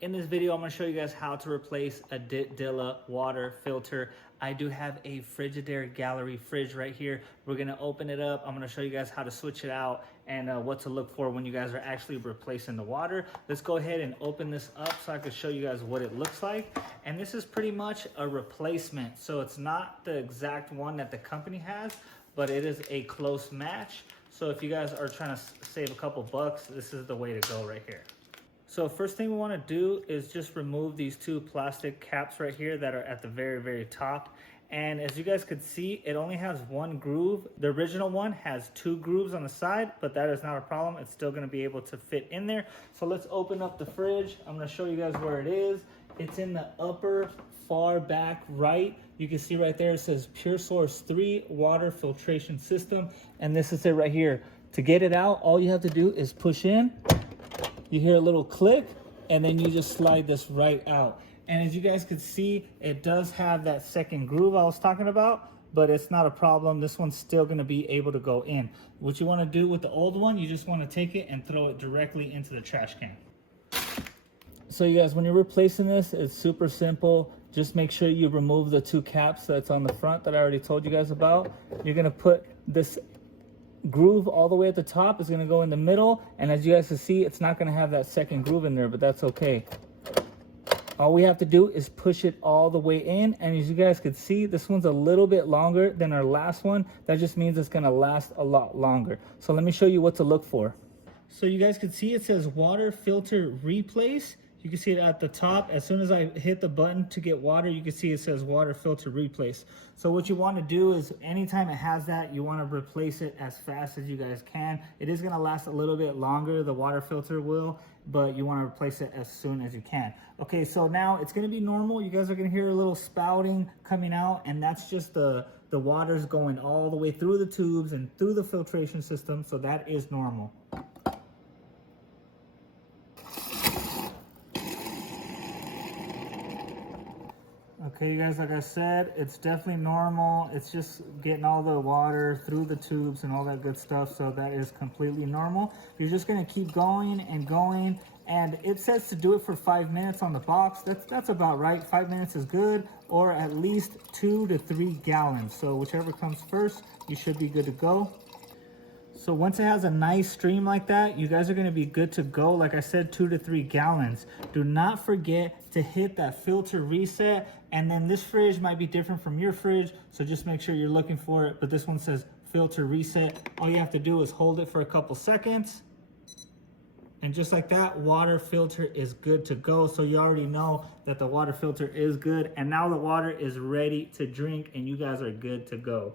In this video, I'm going to show you guys how to replace a Ditedila water filter. I do have a Frigidaire gallery fridge right here. We're going to open it up. I'm going to show you guys how to switch it out and what to look for when you guys are actually replacing the water. Let's go ahead and open this up so I can show you guys what it looks like. And this is pretty much a replacement. So it's not the exact one that the company has, but it is a close match. So if you guys are trying to save a couple bucks, this is the way to go right here. So first thing we want to do is just remove these two plastic caps right here that are at the very top. And as you guys could see, it only has one groove. The original one has two grooves on the side, but that is not a problem. It's still going to be able to fit in there. So let's open up the fridge. I'm going to show you guys where it is. It's in the upper far back right. You can see right there it says Pure Source 3 water filtration system, and this is it right here. To get it out, all you have to do is push in. You hear a little click, and then you just slide this right out. And as you guys can see, it does have that second groove I was talking about, but it's not a problem. This one's still gonna be able to go in. What you wanna do with the old one, you just wanna take it and throw it directly into the trash can. So you guys, when you're replacing this, it's super simple. Just make sure you remove the two caps that's on the front that I already told you guys about. You're gonna put this groove all the way at the top. Is going to go in the middle, and as you guys can see, it's not going to have that second groove in there, but that's okay. All we have to do is push it all the way in, and as you guys can see, this one's a little bit longer than our last one. That just means it's going to last a lot longer. So let me show you what to look for. So you guys can see it says water filter replace. You can see it at the top. As soon as I hit the button to get water, you can see it says water filter replace. So what you want to do is anytime it has that, you want to replace it as fast as you guys can. It is going to last a little bit longer, the water filter will, but you want to replace it as soon as you can. Okay, so now it's going to be normal. You guys are going to hear a little spouting coming out, and that's just the water's going all the way through the tubes and through the filtration system, so that is normal. Okay, you guys, like I said, it's definitely normal. It's just getting all the water through the tubes and all that good stuff, so that is completely normal. You're just gonna keep going and going, and it says to do it for 5 minutes on the box. That's about right. 5 minutes is good, or at least 2 to 3 gallons. So whichever comes first, you should be good to go. So once it has a nice stream like that, you guys are going to be good to go. Like I said, 2 to 3 gallons. Do not forget to hit that filter reset. And then this fridge might be different from your fridge, so just make sure you're looking for it. But this one says filter reset. All you have to do is hold it for a couple seconds. And just like that, water filter is good to go. So you already know that the water filter is good. And now the water is ready to drink, and you guys are good to go.